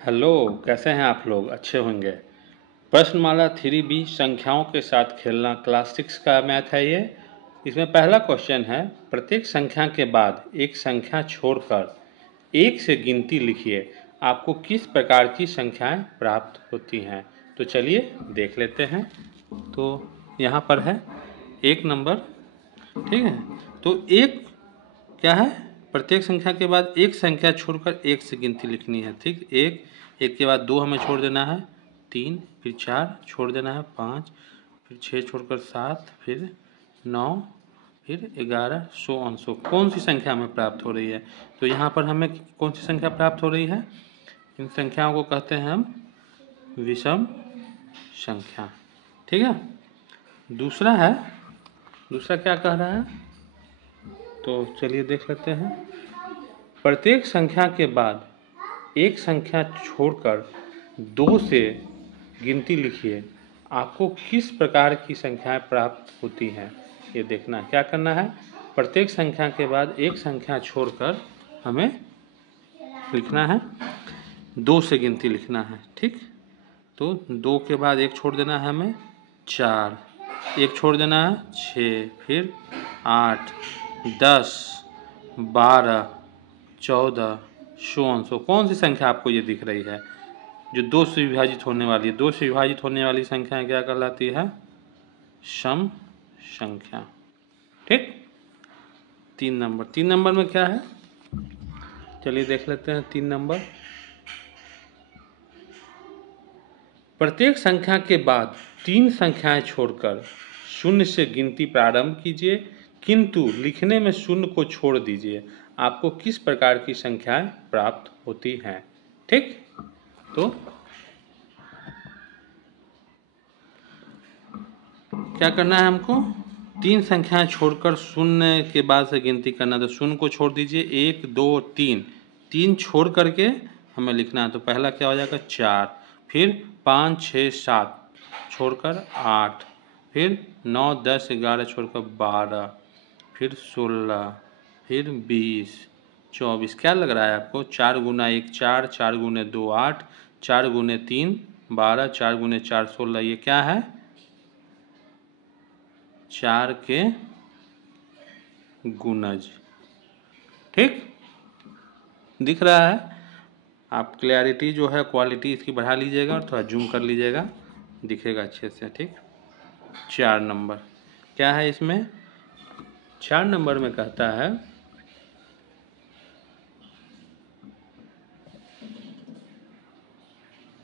Hello, कैसे हैं आप लोग? अच्छे होंगे। प्रश्नमाला 3B संख्याओं के साथ खेलना क्लास 6 का मैथ है ये। इसमें पहला क्वेश्चन है, प्रत्येक संख्या के बाद एक संख्या छोड़कर एक से गिनती लिखिए। आपको किस प्रकार की संख्याएं प्राप्त होती हैं? तो चलिए देख लेते हैं। तो यहाँ पर है 1 नंबर, ठीक है। तो एक क्या है, प्रत्येक संख्या के बाद एक संख्या छोड़कर एक से गिनती लिखनी है, ठीक। एक के बाद 2 हमें छोड़ देना है, 3, फिर 4 छोड़ देना है, 5, फिर 6 छोड़कर 7, फिर 9, फिर 11, सो कौन सी संख्या हमें प्राप्त हो रही है? तो यहाँ पर हमें कौन सी संख्या प्राप्त हो रही है? इन संख्याओं को कहते हैं हम विषम संख्या, ठीक है। दूसरा क्या कह रहा है? तो चलिए देख लेते हैं। प्रत्येक संख्या के बाद एक संख्या छोड़कर 2 से गिनती लिखिए। आपको किस प्रकार की संख्याएं प्राप्त होती हैं, ये देखना। क्या करना है? प्रत्येक संख्या के बाद एक संख्या छोड़कर हमें लिखना है, 2 से गिनती लिखना है, ठीक। तो 2 के बाद एक छोड़ देना है हमें, 4, एक छोड़ देना है 6, फिर 8, 10, 12, 14, सो कौन सी संख्या आपको ये दिख रही है जो 2 से विभाजित होने वाली है? 2 से विभाजित होने वाली संख्या क्या कहलाती है? सम संख्या, ठीक। 3 नंबर में क्या है? चलिए देख लेते हैं 3 नंबर। प्रत्येक संख्या के बाद 3 संख्याएं छोड़कर शून्य से गिनती प्रारंभ कीजिए, किंतु लिखने में शून्य को छोड़ दीजिए। आपको किस प्रकार की संख्याएं प्राप्त होती हैं, ठीक। तो क्या करना है हमको? 3 संख्याएं छोड़कर शून्य के बाद से गिनती करना। तो शून्य को छोड़ दीजिए, 1, 2, 3 छोड़ करके हमें लिखना है। तो पहला क्या हो जाएगा? 4, फिर 5, 6, 7 छोड़कर 8, फिर 9, 10, 11 छोड़कर 12, फिर 16, फिर 20, 24। क्या लग रहा है आपको? 4 गुना 1 4, 4 गुने 2 8, 4 गुने 3 12, 4 गुने 4 16। ये क्या है? 4 के गुणज, ठीक। दिख रहा है? आप क्लैरिटी जो है, क्वालिटी इसकी बढ़ा लीजिएगा और थोड़ा जूम कर लीजिएगा, दिखेगा अच्छे से, ठीक। 4 नंबर क्या है इसमें? 4 नंबर में कहता है,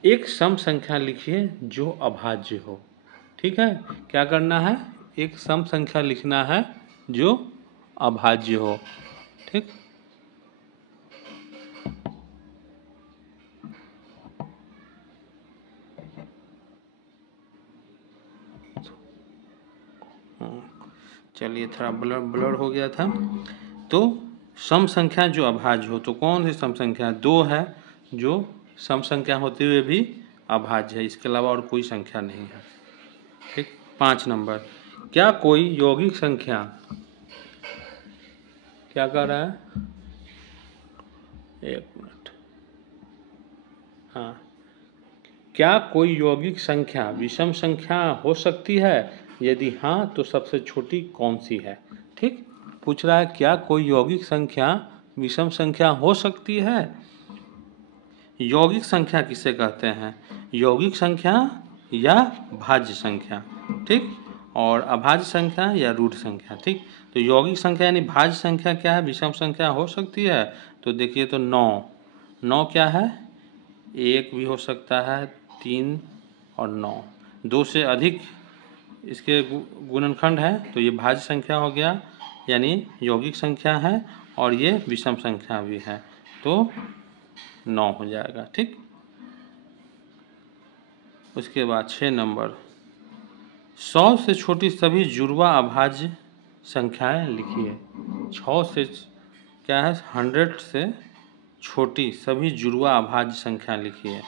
एक सम संख्या लिखिए जो अभाज्य हो, ठीक है। क्या करना है? एक सम संख्या लिखना है जो अभाज्य हो, ठीक। चलिए थोड़ा ब्लर हो गया था। तो सम संख्या जो अभाज्य हो, तो कौन सी सम संख्या? 2 है जो सम संख्या होते हुए भी अभाज्य है, इसके अलावा और कोई संख्या नहीं है, ठीक। 5 नंबर, क्या कोई यौगिक संख्या, क्या कह रहा है? एक मिनट, हाँ। क्या कोई यौगिक संख्या विषम संख्या हो सकती है? यदि हाँ तो सबसे छोटी कौन सी है, ठीक। पूछ रहा है क्या कोई यौगिक संख्या विषम संख्या हो सकती है? यौगिक संख्या किसे कहते हैं? यौगिक संख्या या भाज्य संख्या, ठीक। और अभाज्य संख्या या रूट संख्या, ठीक। तो यौगिक संख्या यानी भाज्य संख्या क्या है? विषम संख्या हो सकती है। तो देखिए, तो 9 क्या है? 1 भी हो सकता है, 3 और 9, 2 से अधिक इसके गुणनखंड है, तो ये भाज्य संख्या हो गया, यानी यौगिक संख्या है, और ये विषम संख्या भी है, तो 9 हो जाएगा, ठीक। उसके बाद 6 नंबर, 100 से छोटी सभी जुड़वा अभाज्य संख्याएं लिखिए। 6 से क्या है? 100 से छोटी सभी जुड़वा अभाज्य संख्या लिखिए।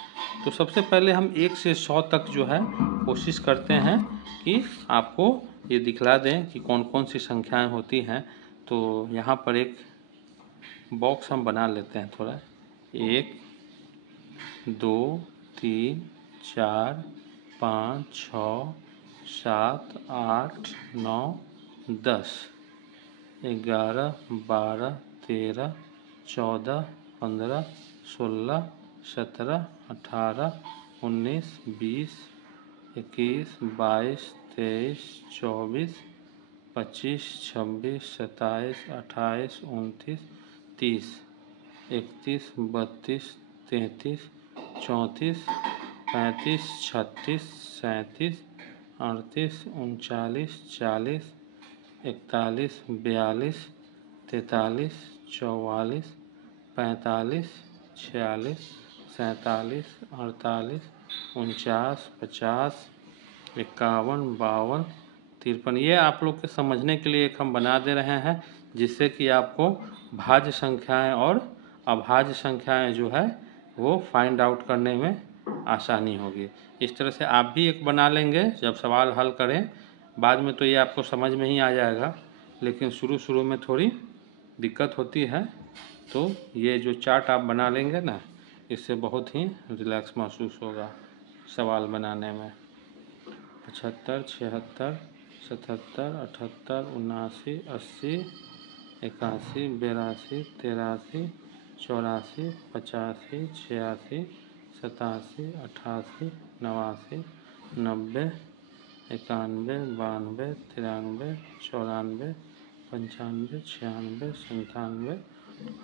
तो सबसे पहले हम 1 से 100 तक जो है कोशिश करते हैं कि आपको ये दिखला दें कि कौन कौन सी संख्याएं होती हैं। तो यहाँ पर एक बॉक्स हम बना लेते हैं थोड़ा। 1, 2 3 4 5 6 7 8 9 10 11 12 13 14 15 16 17 18 19 20 21 22 23 24 25 26 27 28 29 30 31 32 33 34 35 36 37 38 39 40 41 42 43 44 45 46 47 48 49 50 51 52 53। ये आप लोग के समझने के लिए एक हम बना दे रहे हैं, जिससे कि आपको भाज्य संख्याएं और अभाज्य संख्याएं जो है वो फाइंड आउट करने में आसानी होगी। इस तरह से आप भी एक बना लेंगे जब सवाल हल करें। बाद में तो ये आपको समझ में ही आ जाएगा, लेकिन शुरू में थोड़ी दिक्कत होती है। तो ये जो चार्ट आप बना लेंगे ना, इससे बहुत ही रिलैक्स महसूस होगा सवाल बनाने में। 75 76 77 78 79 80 81 82 83 84 85 86 87 88 89 90 91 92 93 94 95 96 97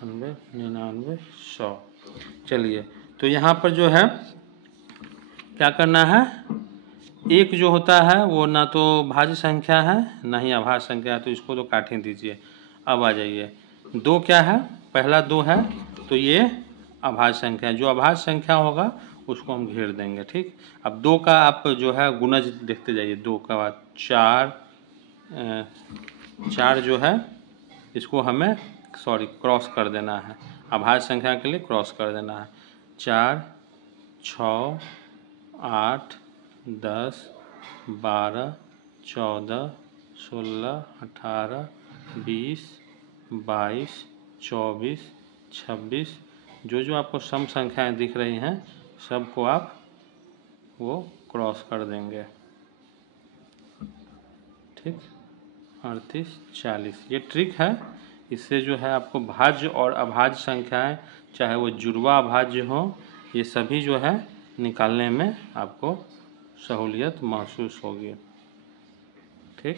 98 99 100। चलिए, तो यहाँ पर जो है क्या करना है, एक जो होता है वो ना तो भाज्य संख्या है ना ही अभाज्य संख्या है, तो इसको तो काट ही दीजिए। अब आ जाइए, 2 क्या है, पहला 2 है तो ये अभाज्य संख्या है। जो अभाज्य संख्या होगा उसको हम घेर देंगे। ठीक, अब 2 का आप जो है गुणज देखते जाइए। 2 का बाद 4 जो है इसको हमें क्रॉस कर देना है। अभाज्य संख्या के लिए क्रॉस कर देना है। 4 6 8 10 12 14 16 18 20 22 24 26, जो आपको सम संख्याएं दिख रही हैं सबको आप वो क्रॉस कर देंगे। ठीक, 38 40। ये ट्रिक है, इससे जो है आपको भाज्य और अभाज्य संख्याएं, चाहे वो जुड़वा अभाज्य हो, ये सभी जो है निकालने में आपको सहूलियत महसूस होगी। ठीक,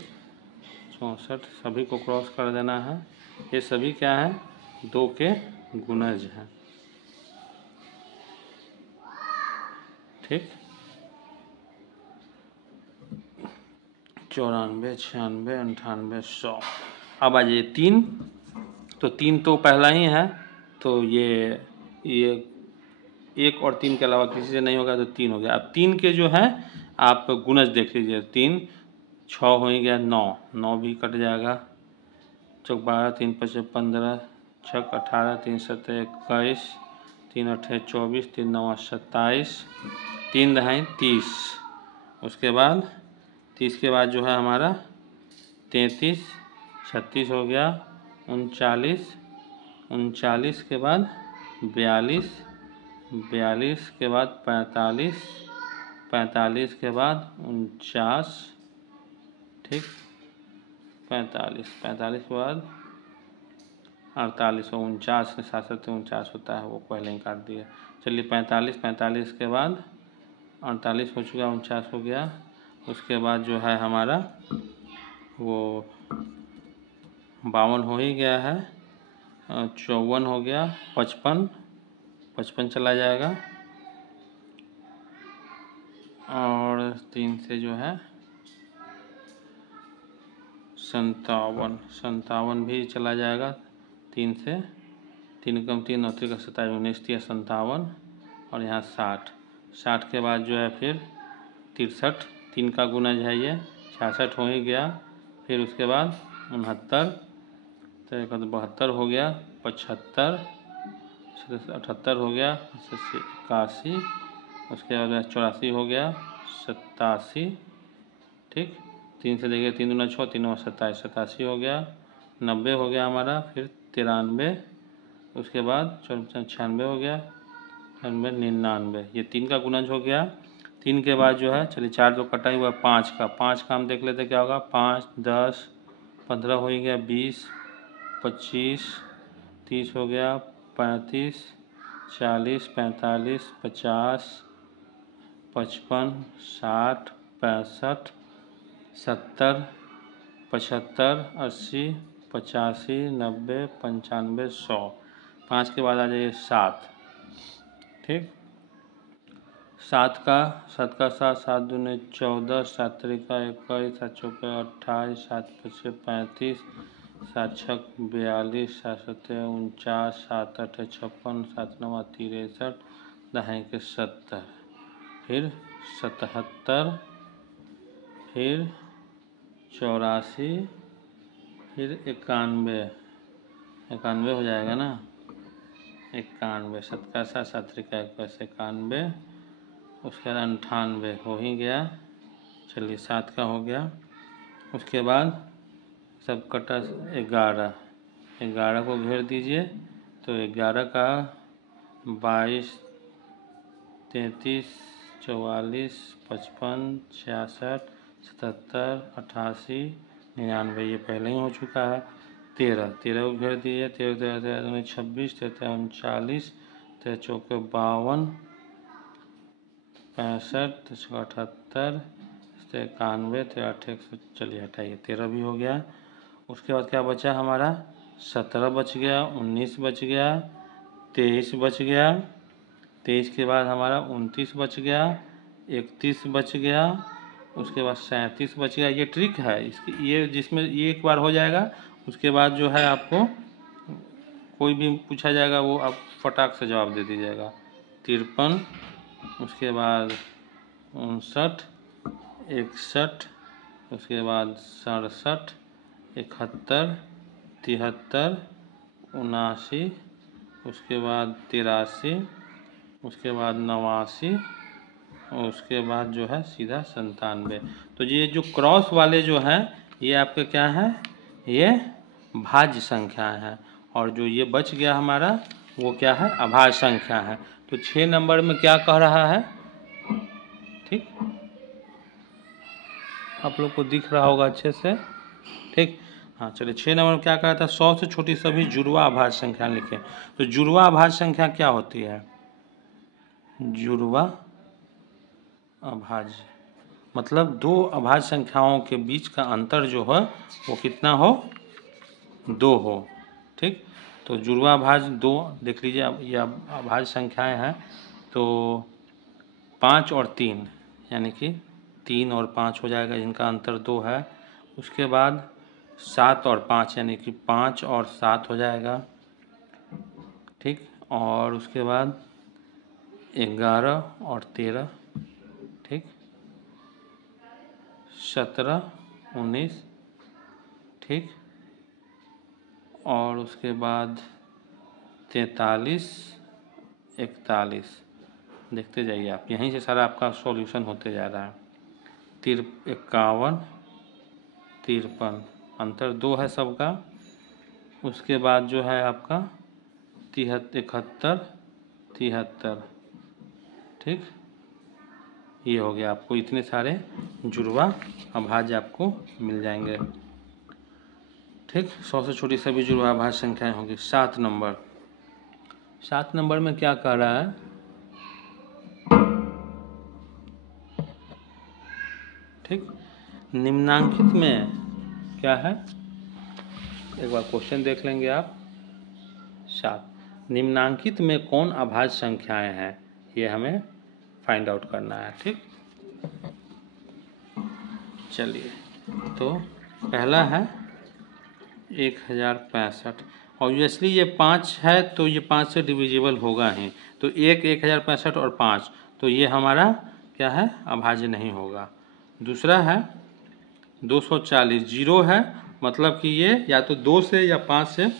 64 सभी को क्रॉस कर देना है। ये सभी क्या है, 2 के गुणज हैं। ठीक, 94 96 98 100। अब आ जाइए 3, तो 3 तो पहला ही है, तो ये 1 और 3 के अलावा किसी से नहीं होगा, तो 3 हो गया। अब 3 के जो है आप गुणज देख लीजिए। 3 6 हो ही गया, 9 भी कट जाएगा। 4 12 3 5 15 6 18 3 7 21 3 8 24 3 9 27 3 दहाई 30। उसके बाद 30 के बाद जो है हमारा 33 36 हो गया, 39 39 के बाद 42 42 के बाद 45 45 के बाद 49। ठीक, 45 45 के बाद 48 और 49 के साथ साथ 49 होता है, वो पहले ही काट दिया। चलिए 45 45 के बाद 48 हो चुका, 49 हो गया। उसके बाद जो है हमारा वो 52 हो ही गया है, 54 हो गया, 55 चला जाएगा, और 3 से जो है 57 भी चला जाएगा। 3 से 3 कम 3 9 3 27 19 57, और यहाँ 60 के बाद जो है फिर 63, 3 का गुणज है ये, 66 हो ही गया। फिर उसके बाद 69, तो 72 हो गया, 75 78 हो गया, 81, उसके बाद 84 हो गया, 87। ठीक, 3 से देखिए 3 दूना 6 3 और 27 87 हो गया, 90 हो गया हमारा। फिर 93, उसके बाद 96 हो गया, 99, ये 3 का गुणज हो गया। 3 के बाद जो है, चलिए 4 तो कटा ही हुआ, 5 का हम देख लेते क्या होगा। 5, 10, 15 हो ही गया, 20, 25, 30 हो गया, 35, 40, 45, 50, 55, 60, 65, 70, 75, 80, 85, 90, 95, 100। 5 के बाद आ जाइए 7। ठीक, 7 का 7, 7 दूने 14, 7 त्रिका 21, 7 चौके 28, 7 पचे 35, 7 छक 42, 7 सत्ते 49, 7 अठे 56, 7 नवा 63, 10 के 70, फिर 77, फिर 84, फिर 91 हो जाएगा ना। 91, 7 का 7, 7 त्रिका 21, 91, उसके बाद 98 हो ही गया। चलिए 7 का हो गया। उसके बाद सब कटा 11 को घेर दीजिए, तो 11 का 22, 33, 44, 55, 66, 77, 88, 99, ये पहले ही हो चुका है। 13 को घेर दीजिए, 13, 13, 26, 13, 39, 13 चौके 52, 65, 78, 91, 13, चलिए हटाइए, 13 भी हो गया। उसके बाद क्या बचा हमारा, 17 बच गया, 19 बच गया, 23 बच गया, 23 के बाद हमारा 29 बच गया, 31 बच गया, उसके बाद 37 बच गया। ये ट्रिक है इसकी, ये जिसमें ये एक बार हो जाएगा, उसके बाद जो है आपको कोई भी पूछा जाएगा वो आप फटाक से जवाब दे दीजिएगा। 53, उसके बाद 59, 61, उसके बाद 67, 71, 73, 79, उसके बाद 83, उसके बाद 89, और उसके बाद जो है सीधा 97। तो ये जो क्रॉस वाले जो हैं ये आपके क्या है, ये भाज्य संख्या है, और जो ये बच गया हमारा वो क्या है, अभाज्य संख्या है। तो 6 नंबर में क्या कह रहा है, ठीक, आप लोग को दिख रहा होगा अच्छे से। ठीक, हाँ चलिए 6 नंबर में क्या कहा था, 100 से छोटी सभी जुड़वा अभाज्य संख्या लिखें। तो जुड़वा अभाज्य संख्या क्या होती है, जुड़वा अभाज्य मतलब दो अभाज्य संख्याओं के बीच का अंतर जो है वो कितना हो, 2 हो। ठीक, तो जुड़वा अभाज्य 2 देख लीजिए, अब ये अभाज्य संख्याएं हैं, तो 5 और 3 यानी कि 3 और 5 हो जाएगा, जिनका अंतर 2 है। उसके बाद 7 और 5 यानी कि 5 और 7 हो जाएगा। ठीक, और उसके बाद 11 और 13, ठीक, 17, 19, ठीक, और उसके बाद 43, 41, देखते जाइए आप, यहीं से सारा आपका सॉल्यूशन होते जा रहा है। 51, 53, अंतर 2 है सबका। उसके बाद जो है आपका 71, 73, ठीक, ये हो गया। आपको इतने सारे जुड़वा अभाज्य आपको मिल जाएंगे। ठीक, 100 से छोटी सभी जुड़वा अभाज्य संख्याएं होंगी। 7 नंबर में क्या कह रहा है, ठीक, निम्नांकित में क्या है, एक बार क्वेश्चन देख लेंगे आप। 7, निम्नांकित में कौन अभाज्य संख्याएं हैं, ये हमें फाइंड आउट करना है। ठीक, चलिए, तो पहला है 1065, ऑब्वियसली ये 5 है तो ये 5 से डिविजिबल होगा ही, तो 1065 और 5, तो ये हमारा क्या है, अभाज्य नहीं होगा। दूसरा है 240, 0 है, मतलब कि ये या तो 2 से या 5 से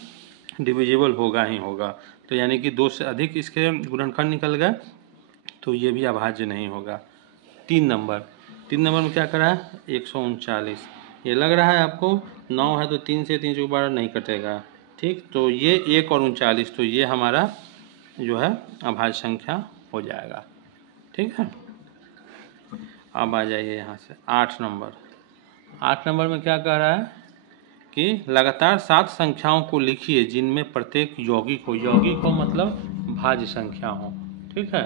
डिविजिबल होगा ही होगा, तो यानी कि 2 से अधिक इसके गुणनखंड निकल गए, तो ये भी अभाज्य नहीं होगा। 3 नंबर में क्या करा है, 139, ये लग रहा है आपको 9 है तो 3 से 3 12 नहीं कटेगा। ठीक, तो ये 1 और 39, तो ये हमारा जो है अभाज्य संख्या हो जाएगा। ठीक है, अब आ जाइए यहाँ से 8 नंबर। 8 नंबर में क्या कह रहा है कि लगातार 7 संख्याओं को लिखिए जिनमें प्रत्येक यौगिक हो। यौगिक हो मतलब भाज्य संख्या हो। ठीक है,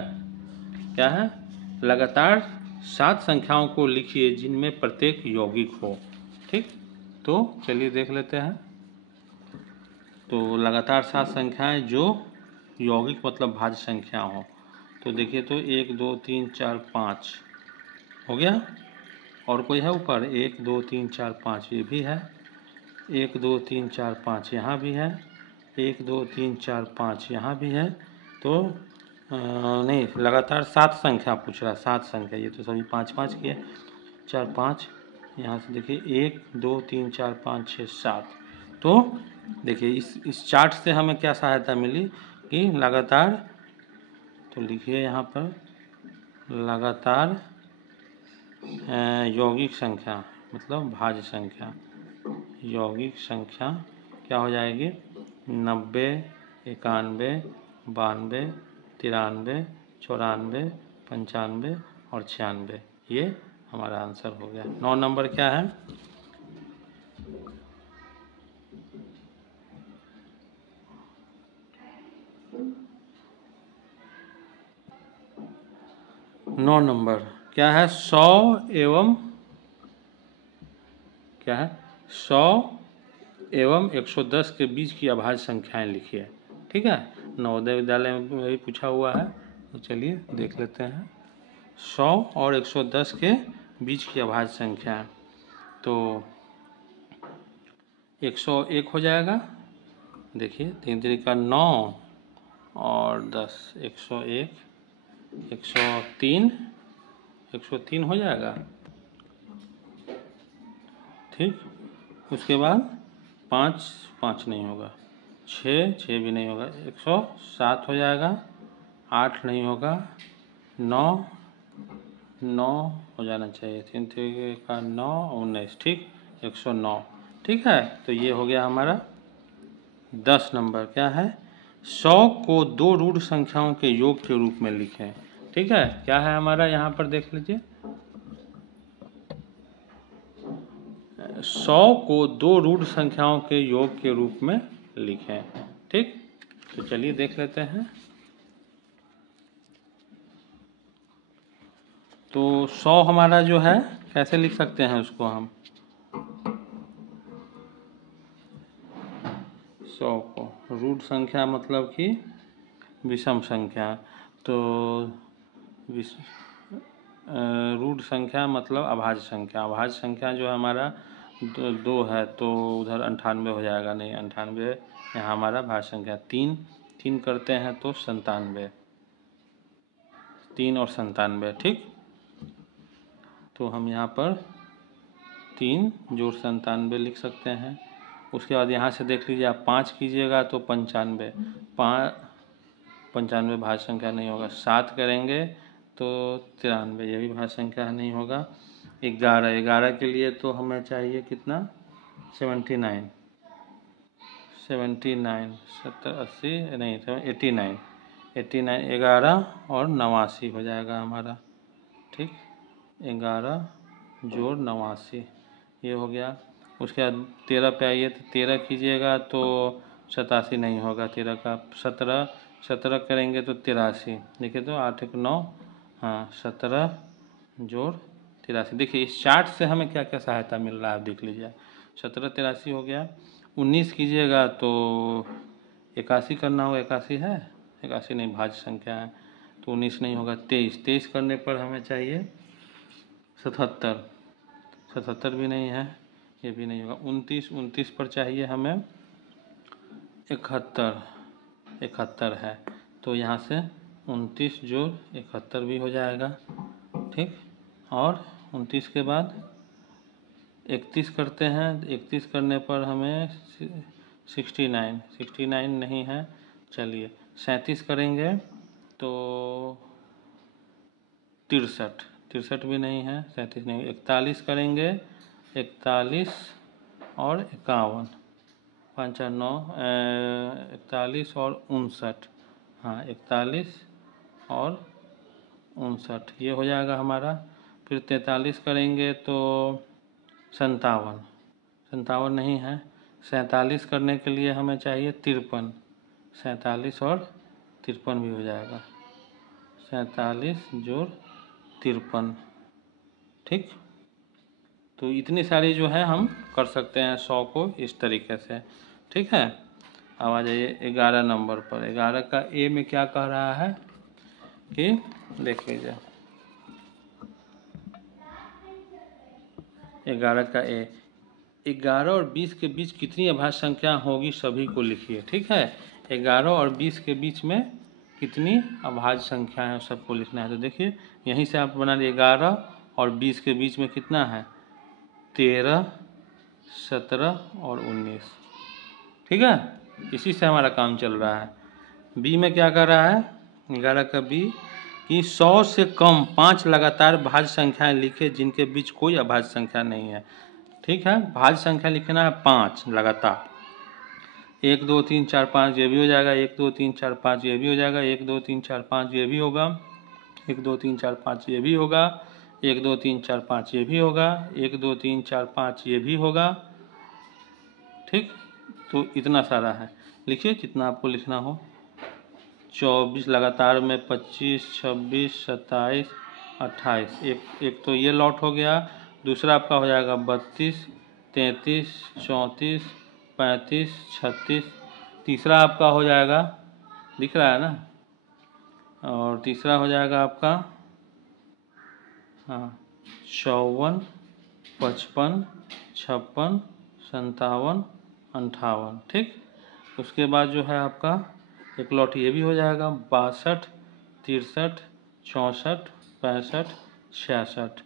क्या है, लगातार 7 संख्याओं को लिखिए जिनमें प्रत्येक यौगिक हो। ठीक, तो चलिए देख लेते हैं। तो लगातार 7 संख्याएं जो यौगिक मतलब भाज्य संख्या हो। तो देखिए, तो 1 2 3 4 5 हो गया, और कोई है ऊपर 1 2 3 4 5, ये भी है। 1 2 3 4 5 यहाँ भी है। 1 2 3 4 5 यहाँ भी है। तो नहीं, लगातार 7 संख्या पूछ रहा है, 7 संख्या, ये तो सभी 5 5 की है। 4 5 यहाँ से देखिए 1 2 3 4 5 6 7। तो देखिए इस चार्ट से हमें क्या सहायता मिली कि लगातार, तो लिखिए यहाँ पर लगातार यौगिक संख्या मतलब भाज्य संख्या, यौगिक संख्या क्या हो जाएगी, 90 91 92 93 94 95 और 96। ये हमारा आंसर हो गया। 9 नंबर क्या है, नौ नंबर क्या है, 100 एवं क्या है, 100 एवं 110 के बीच की अभाज्य संख्याएं लिखिए। ठीक है, नवोदय विद्यालय में भी पूछा हुआ है, तो चलिए देख लेते हैं। 100 और 110 के बीच की अभाज्य संख्याएं, तो 101 हो जाएगा। देखिए 3 3 का 9 और 10, 101, 103, 103 हो जाएगा। ठीक, उसके बाद 5 5 नहीं होगा, 6 6 भी नहीं होगा, 107 हो जाएगा। 8 नहीं होगा, 9 9 हो जाना चाहिए, 3 3 का 9 19, ठीक, 109। ठीक है, तो ये हो गया हमारा 10 नंबर। क्या है, 100 को 2 रूढ़ संख्याओं के योग के रूप में लिखें। ठीक है, क्या है हमारा यहाँ पर देख लीजिए, 100 को 2 रूढ़ संख्याओं के योग के रूप में लिखें। ठीक, तो चलिए देख लेते हैं। तो 100 हमारा जो है कैसे लिख सकते हैं उसको हम, 100 को रूढ़ संख्या मतलब कि विषम संख्या, तो रूढ़ संख्या मतलब अभाज्य संख्या। अभाज्य संख्या जो हमारा 2 है, तो उधर 98 हो जाएगा, नहीं 98, यहाँ हमारा भाज्य संख्या 3 3 करते हैं तो 97, 3 और 97। ठीक, तो हम यहाँ पर 3 जोड़ 97 लिख सकते हैं। उसके बाद यहाँ से देख लीजिए, आप 5 कीजिएगा तो 95, 95 भाज्य संख्या नहीं होगा। 7 करेंगे तो 93, ये भी भाज्य संख्या नहीं होगा। 11 के लिए तो हमें चाहिए कितना, 79, 79 70 80 नहीं, 89, 89 11 और 89 हो जाएगा हमारा। ठीक, 11 जोड़ 89, ये हो गया। उसके बाद 13 पे आइए, तो 13 कीजिएगा तो 87 नहीं होगा, 13 का 17 करेंगे तो 83। देखिए तो 8 1 9, हाँ 17 जोड़ 83। देखिए इस चार्ट से हमें क्या क्या सहायता मिल रहा है, देख लीजिए। 17 83 हो गया। 19 कीजिएगा तो 81 करना होगा, 81 है, 81 नहीं, भाज्य संख्या है, तो 19 नहीं होगा। 23 करने पर हमें चाहिए 77, 77 भी नहीं है, ये भी नहीं होगा। 29 पर चाहिए हमें 71, 71 है, तो यहाँ से 29 जोड़ 71 भी हो जाएगा। ठीक, और 29 के बाद 31 करते हैं, 31 करने पर हमें 69 नहीं है, चलिए 37 करेंगे तो 63 भी नहीं है, 37 नहीं। 41 करेंगे, 41 और 51, 5 4 9, 41 और 59, हाँ 41 और 59 ये हो जाएगा हमारा। फिर 43 करेंगे तो 57, 57 नहीं है। 47 करने के लिए हमें चाहिए 53, 47 और 53 भी हो जाएगा। 47 जोड़ 53, ठीक। तो इतनी सारी जो है हम कर सकते हैं 100 को इस तरीके से, ठीक है। अब आ जाइए 11 नंबर पर। 11 का ए में क्या कह रहा है कि देख लीजिए 11 का ए, 11 और 20 के बीच कितनी अभाज्य संख्या होगी सभी को लिखिए, ठीक है। 11 और 20 के बीच में कितनी अभाज्य संख्या है सबको लिखना है। तो देखिए यहीं से आप बना लीजिए 11 और 20 के बीच में कितना है 13, 17 और 19, ठीक है। इसी से हमारा काम चल रहा है। बी में क्या कर रहा है 11 का बी कि 100 से कम 5 लगातार भाज्य संख्याएं लिखे जिनके बीच कोई अभाज्य संख्या नहीं है, ठीक है। भाज्य संख्या लिखना है 5 लगातार, 1 2 3 4 5 ये भी हो जाएगा, 1 2 3 4 5 ये भी हो जाएगा, 1 2 3 4 5 ये भी होगा, 1 2 3 4 5 ये भी होगा, 1 2 3 4 5 ये भी होगा, 1 2 3 4 5 ये भी होगा, ठीक। तो इतना सारा है, लिखिए जितना आपको लिखना हो। 24 लगातार में 25, 26, 27, 28, एक तो ये लॉट हो गया। दूसरा आपका हो जाएगा 32, 33, 34, 35, 36। तीसरा आपका हो जाएगा, दिख रहा है ना, और तीसरा हो जाएगा आपका हाँ 54, 55, 56, 57, 58, ठीक। उसके बाद जो है आपका एक लॉट ये भी हो जाएगा 62, 63, 64, 65, 66।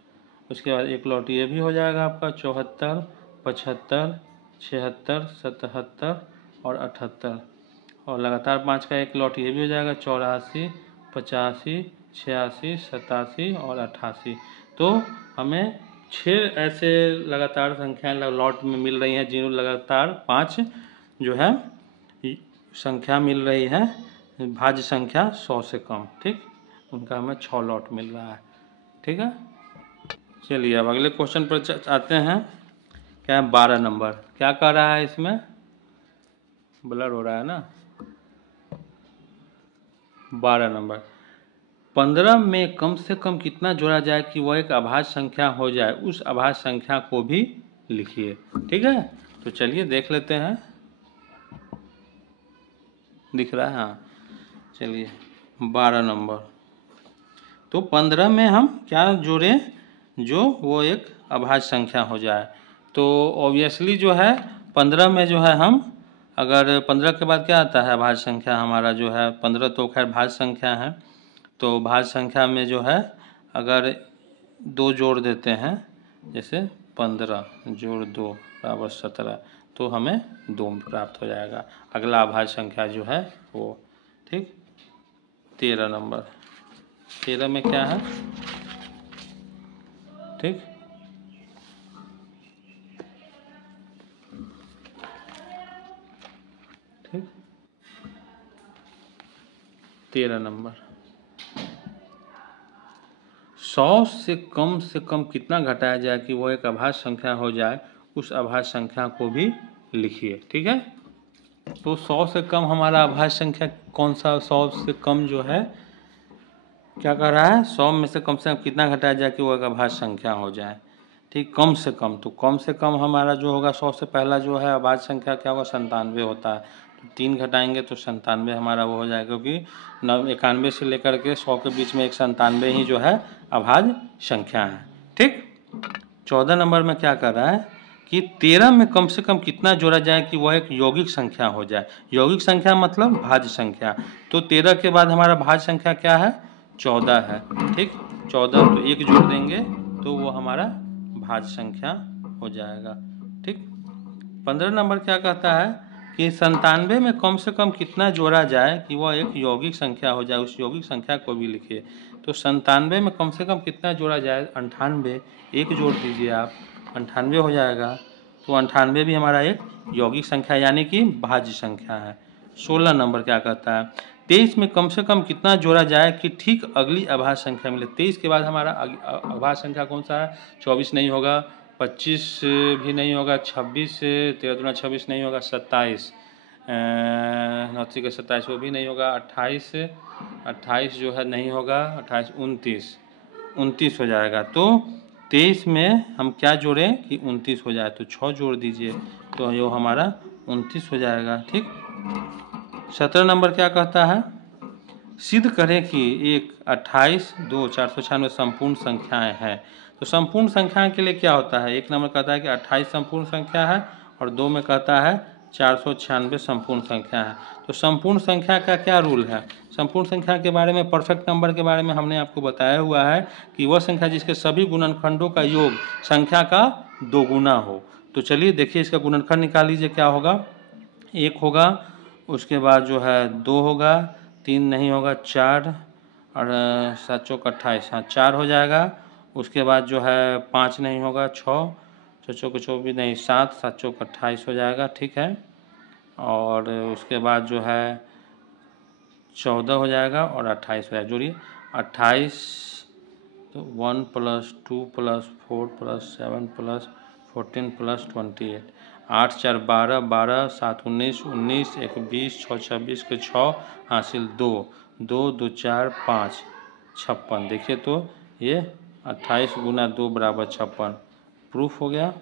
उसके बाद एक लॉट ये भी हो जाएगा आपका 74, 75, 76, 77 और 78। और लगातार 5 का एक लॉट ये भी हो जाएगा 84, 85, 86, 87 और 88। तो हमें 6 ऐसे लगातार संख्याएं लॉट में मिल रही हैं जिन लगातार 5 जो है संख्या मिल रही है भाज्य संख्या 100 से कम, ठीक। उनका हमें 6 लॉट मिल रहा है, ठीक है। चलिए अब अगले क्वेश्चन पर आते हैं। क्या है 12 नंबर, क्या कह रहा है इसमें, ब्लर हो रहा है ना। 12 नंबर 15 में कम से कम कितना जोड़ा जाए कि वह एक अभाज्य संख्या हो जाए, उस अभाज्य संख्या को भी लिखिए, ठीक है। तो चलिए देख लेते हैं, दिख रहा है हाँ। चलिए 12 नंबर, तो 15 में हम क्या जोड़ें जो वो एक अभाज्य संख्या हो जाए। तो ऑब्वियसली जो है 15 में जो है हम अगर 15 के बाद क्या आता है अभाज्य संख्या हमारा जो है 15 तो खैर भाज्य संख्या है। तो भाज्य संख्या में जो है अगर 2 जोड़ देते हैं, जैसे 15 जोड़ 2 बराबर 17, तो हमें 2 प्राप्त हो जाएगा। अगला अभाज्य संख्या जो है वो, ठीक। 13 नंबर, 13 में क्या है, ठीक। ठीक 13 नंबर 100 से कम कितना घटाया जाए कि वो एक अभाज्य संख्या हो जाए, उस अभाज्य संख्या को भी लिखिए, ठीक है। तो 100 से कम हमारा अभाज्य संख्या कौन सा, 100 से कम जो है क्या कर रहा है 100 में से कम कितना घटाया जाए कि वो एक अभाज्य संख्या हो जाए, ठीक। कम से कम, तो कम से कम हमारा जो होगा 100 से पहला जो है अभाज्य संख्या क्या होगा 97 होता है। तो 3 घटाएंगे तो 97 हमारा वो हो जाएगा, क्योंकि 91 से लेकर के 100 के बीच में एक 97 ही जो है अभाज्य संख्या है, ठीक। 14 नंबर में क्या कर रहा है कि 13 में कम से कम कितना जोड़ा जाए कि वह एक यौगिक संख्या हो जाए। यौगिक संख्या मतलब भाज्य संख्या। तो 13 के बाद हमारा भाज्य संख्या क्या है 14 है, ठीक। 14 तो 1 जोड़ देंगे तो वो हमारा भाज्य संख्या हो जाएगा, ठीक। 15 नंबर क्या कहता है कि 97 में कम से कम कितना जोड़ा जाए कि वह एक यौगिक संख्या हो जाए, उस यौगिक संख्या को भी लिखिए। तो 97 में कम से कम कितना जोड़ा जाए 98, 1 जोड़ दीजिए आप, 98 हो जाएगा। तो 98 भी हमारा एक यौगिक संख्या यानी कि भाज्य संख्या है। 16 नंबर क्या कहता है 23 में कम से कम कितना जोड़ा जाए कि ठीक अगली अभाज्य संख्या मिले। 23 के बाद हमारा अभाज्य संख्या कौन सा है? 24 नहीं होगा, 25 भी नहीं होगा, 26 13 दूना 26 नहीं होगा, 27 9 का 27 वो भी नहीं होगा, 28 जो है नहीं होगा, 28 29 हो जाएगा। तो 23 में हम क्या जोड़ें कि 29 हो जाए, तो 6 जोड़ दीजिए तो ये हमारा 29 हो जाएगा। ठीक। 17 नंबर क्या कहता है? सिद्ध करें कि 1 28 2 496 संपूर्ण संख्याएं हैं। तो संपूर्ण संख्या के लिए क्या होता है? 1 नंबर कहता है कि 28 संपूर्ण संख्या है और 2 में कहता है 496 संपूर्ण संख्या है। तो संपूर्ण संख्या का क्या रूल है? संपूर्ण संख्या के बारे में, परफेक्ट नंबर के बारे में हमने आपको बताया हुआ है कि वह संख्या जिसके सभी गुणनखंडों का योग संख्या का 2 गुना हो। तो चलिए देखिए, इसका गुणनखंड निकाल लीजिए। क्या होगा? 1 होगा, उसके बाद जो है 2 होगा, 3 नहीं होगा, 4 और 7 चौक 28, हाँ 4 हो जाएगा। उसके बाद जो है 5 नहीं होगा, 6 चौक 24 नहीं, 7 चौक 28 हो जाएगा। ठीक है। और उसके बाद जो है 14 हो जाएगा और 28 हो जाएगा। जोड़िए 28 तो 1 + 2 + 4 + 7 + 14 + 28, 8 4 12 12 7 19 19 1 20 6 26 के 6 हासिल 2 2 2 4 5 56। देखिए तो ये 28 × 2 = 56 प्रूफ हो गया।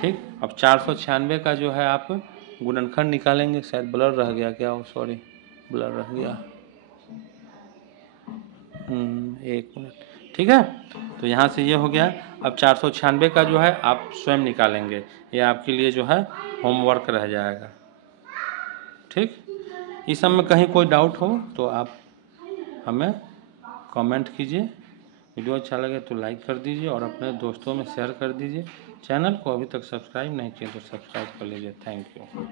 ठीक। अब 496 का जो है आप गुणनखंड निकालेंगे। शायद ब्लर रह गया क्या? सॉरी, ब्लर रह गया। 1 मिनट। ठीक है। तो यहाँ से ये हो गया। अब 496 का जो है आप स्वयं निकालेंगे, ये आपके लिए जो है होमवर्क रह जाएगा। ठीक। इस सब में कहीं कोई डाउट हो तो आप हमें कमेंट कीजिए। वीडियो अच्छा लगे तो लाइक कर दीजिए और अपने दोस्तों में शेयर कर दीजिए। चैनल को अभी तक सब्सक्राइब नहीं किए तो सब्सक्राइब कर लीजिए। Thank you.